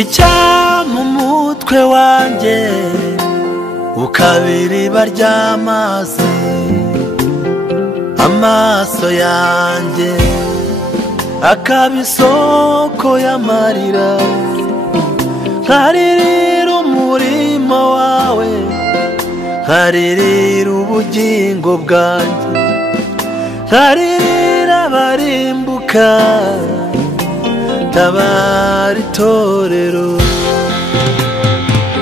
icyama umutwe wanjye ukabiriba ry'amazi, amaso yanjye akaba isoko y'amarira, nkaririra umurimo wawe, nkaririra ubugingo bwanjye, nkaririra abarimbuka, tabara itorero.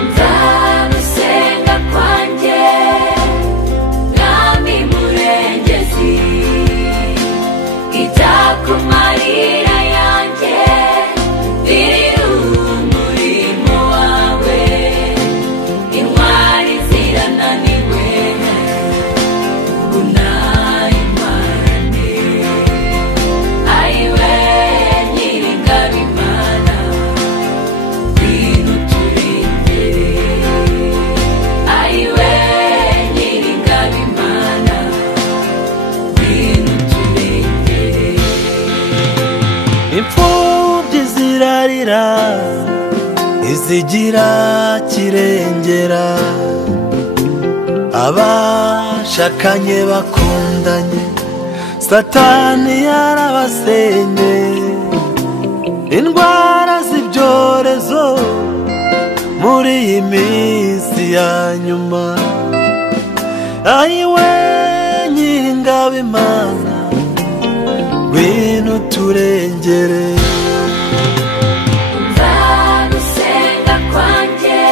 Nzagusenga kwanjye mwami murengezi, itakumarira yanjye ndirira umurimo wawe, intwari zirananiwe unayimane, ayiwe nyiringabimana ngwino uturengere, ayiwe nyiringabimana ngwino uturengere. Imfubyi zirarira izigira kirengera, abashakanye bakundanye Satani yarabasenye, indwara z'ibyorezo muri iyi minsi ya nyuma, ayiwe nyiringabimana ngwino uturengere. Nzagusenga kwanjye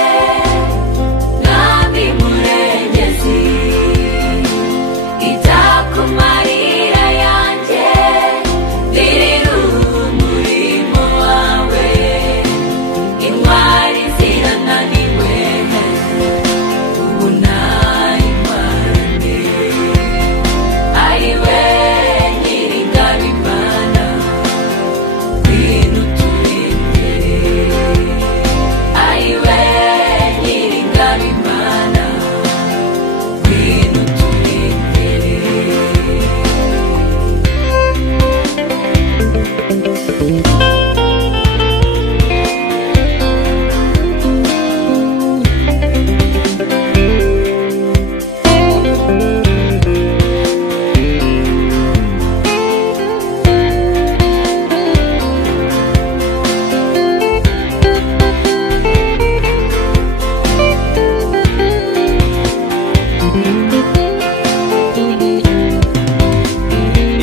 mwami murengezi, itakumarira yanjye ndirira umurimo wawe, intwari zirananiwe unayimane, ayiwe nyiringabimana ngwino uturengere, ayiwe nyiringabimana ngwino uturengere.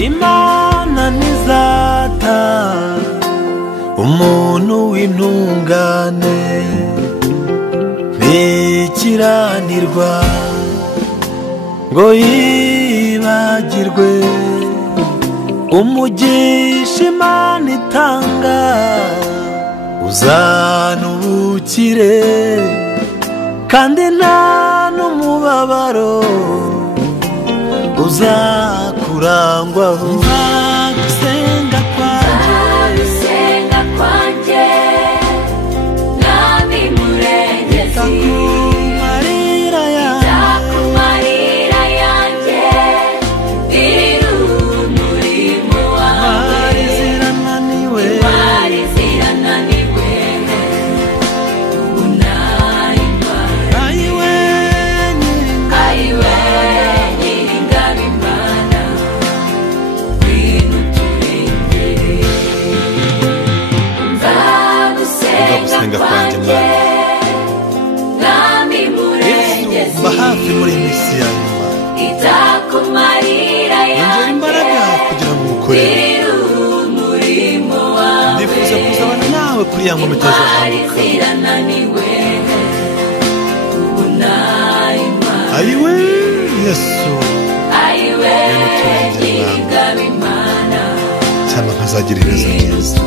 Imana ntizata umuntu w'intungane, ntikiranirwa ngo yibagirwe umugisha Imana itanga, uzana ubukire kandi nta n'umubabaro uzakurangwaho. Nzagusenga kwanjye mwami murengezi, itakumarira yanjye ndirira umurimo wawe, intwari zirananiwe intwari zirananiwe unayimane, ayiwe ayiwe nyiringabimana ngwino uturengere. Nzagusenga kwanjye mwami murengezi, mba hafi muri iyi minsi ya nyuma, itakumarira yongera imbaraga kugira ngo ukorere. ndirira umurimo wawe, Ndifuza kuzabana nawe kuri ya ngoma itazahabuka, zirananiwe unayimane, ayiwe Yesu ayiwe nyiringabimana cyangwa nkazagira ibibazo byiza.